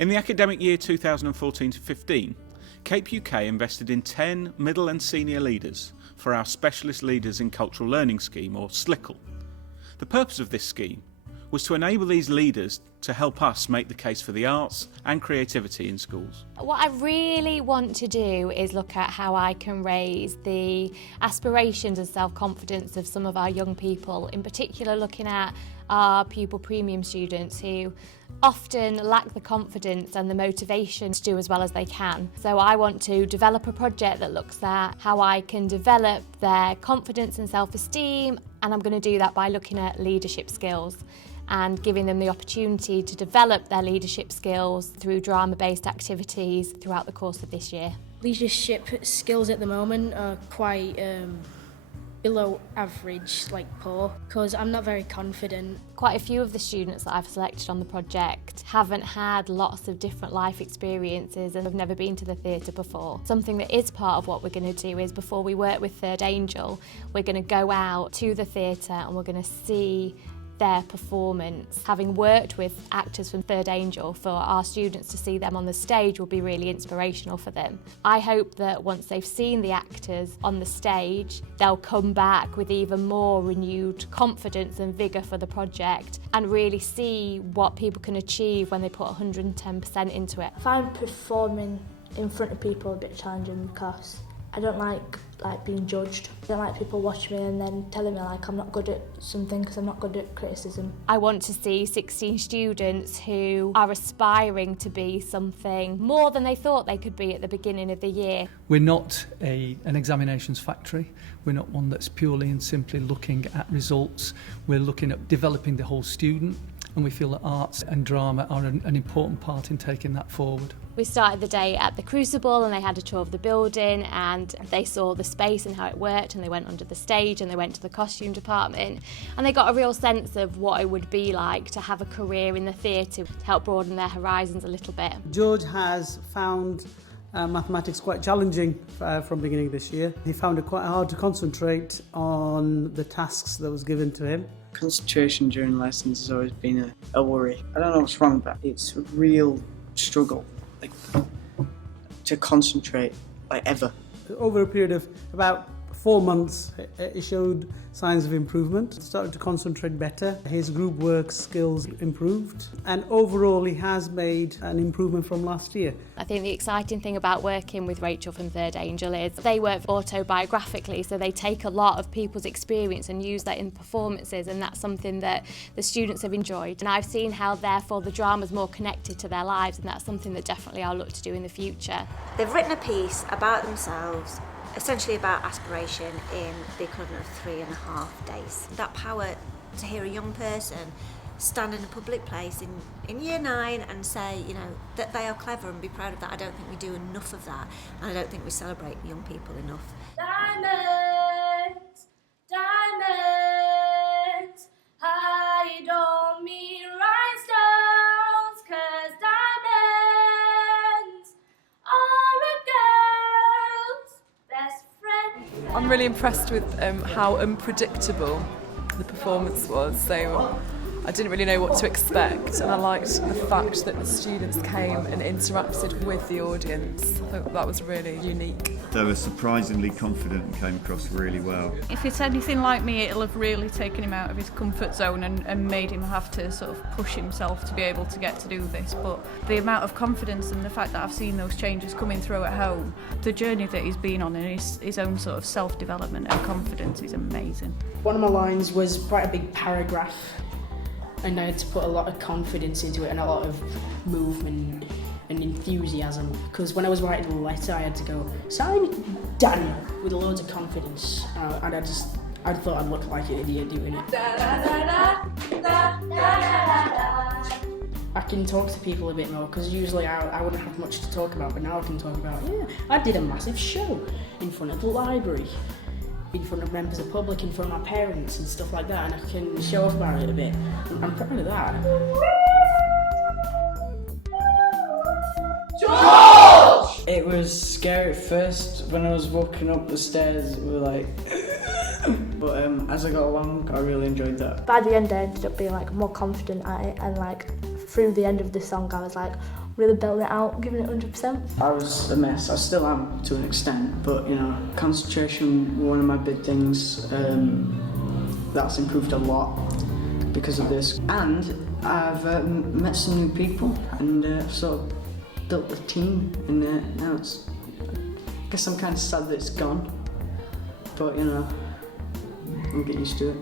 In the academic year 2014 to 15, CapeUK invested in 10 middle and senior leaders for our Specialist Leaders in Cultural Learning scheme, or SLICL. The purpose of this scheme was to enable these leaders to help us make the case for the arts and creativity in schools. What I really want to do is look at how I can raise the aspirations and self-confidence of some of our young people, in particular looking at our pupil premium students who often lack the confidence and the motivation to do as well as they can. So I want to develop a project that looks at how I can develop their confidence and self-esteem, and I'm going to do that by looking at leadership skills and giving them the opportunity to develop their leadership skills through drama-based activities throughout the course of this year. Leadership skills at the moment are quite below average, like poor, because I'm not very confident. Quite a few of the students that I've selected on the project haven't had lots of different life experiences and have never been to the theatre before. Something that is part of what we're going to do is, before we work with Third Angel, we're going to go out to the theatre and we're going to see their performance. Having worked with actors from Third Angel, for our students to see them on the stage will be really inspirational for them. I hope that once they've seen the actors on the stage, they'll come back with even more renewed confidence and vigour for the project and really see what people can achieve when they put 110% into it. I find performing in front of people a bit challenging because I don't like being judged. I don't like people watching me and then telling me I'm not good at something because I'm not good at criticism. I want to see 16 students who are aspiring to be something more than they thought they could be at the beginning of the year. We're not an examinations factory. We're not one that's purely and simply looking at results. We're looking at developing the whole student, and we feel that arts and drama are an important part in taking that forward. We started the day at the Crucible and they had a tour of the building and they saw the space and how it worked, and they went under the stage and they went to the costume department and they got a real sense of what it would be like to have a career in the theatre to help broaden their horizons a little bit. George has found mathematics quite challenging from beginning of this year. He found it quite hard to concentrate on the tasks that was given to him. Concentration during lessons has always been a worry. I don't know what's wrong with that. It's a real struggle, to concentrate, ever. Over a period of about 4 months, he showed signs of improvement, started to concentrate better. His group work skills improved, and overall he has made an improvement from last year. I think the exciting thing about working with Rachel from Third Angel is they work autobiographically, so they take a lot of people's experience and use that in performances, and that's something that the students have enjoyed. And I've seen how therefore the drama's more connected to their lives, and that's something that definitely I'll look to do in the future. They've written a piece about themselves, essentially about aspiration, in the equivalent of 3.5 days. That power to hear a young person stand in a public place in year 9 and say, that they are clever and be proud of that. I don't think we do enough of that, and I don't think we celebrate young people enough. Diamonds, diamonds, I don't mean rhinestones, 'cause diamonds are a girl's best friend. I'm really impressed with how unpredictable the performance was, so I didn't really know what to expect, and I liked the fact that the students came and interacted with the audience. I thought that was really unique. They were surprisingly confident and came across really well. If it's anything like me, it'll have really taken him out of his comfort zone and made him have to sort of push himself to be able to get to do this. But the amount of confidence and the fact that I've seen those changes coming through at home, the journey that he's been on and his own sort of self-development and confidence is amazing. One of my lines was quite a big paragraph, and I had to put a lot of confidence into it and a lot of movement and enthusiasm, because when I was writing the letter I had to go, "Sign Daniel," with loads of confidence, and I thought I'd look like an idiot doing it. I can talk to people a bit more, because usually I wouldn't have much to talk about, but now I can talk about, I did a massive show in front of the library, in front of members of the public, in front of my parents and stuff like that, and I can show off about it a bit. I'm proud of that. George! It was scary at first. When I was walking up the stairs, we were like... but as I got along, I really enjoyed that. By the end I ended up being more confident at it, and through the end of the song I was like, really belting it out, giving it 100%. I was a mess. I still am to an extent, but you know, concentration, one of my big things. That's improved a lot because of this, and I've met some new people and sort of built a team. And now it's. I guess I'm kind of sad that it's gone, but you know, I'll get used to it.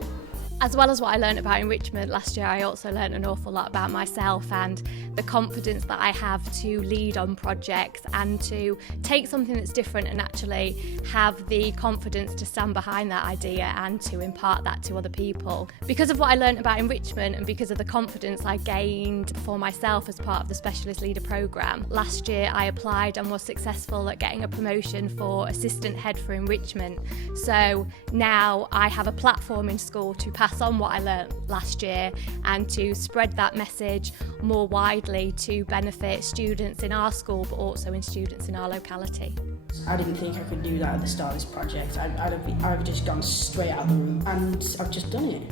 As well as what I learned about enrichment last year, I also learned an awful lot about myself and the confidence that I have to lead on projects and to take something that's different and actually have the confidence to stand behind that idea and to impart that to other people. Because of what I learned about enrichment and because of the confidence I gained for myself as part of the Specialist Leader programme, last year I applied and was successful at getting a promotion for Assistant Head for Enrichment. So now I have a platform in school to pass on what I learned last year and to spread that message more widely to benefit students in our school but also in students in our locality. I didn't think I could do that at the start of this project. I've just gone straight out of the room and I've just done it.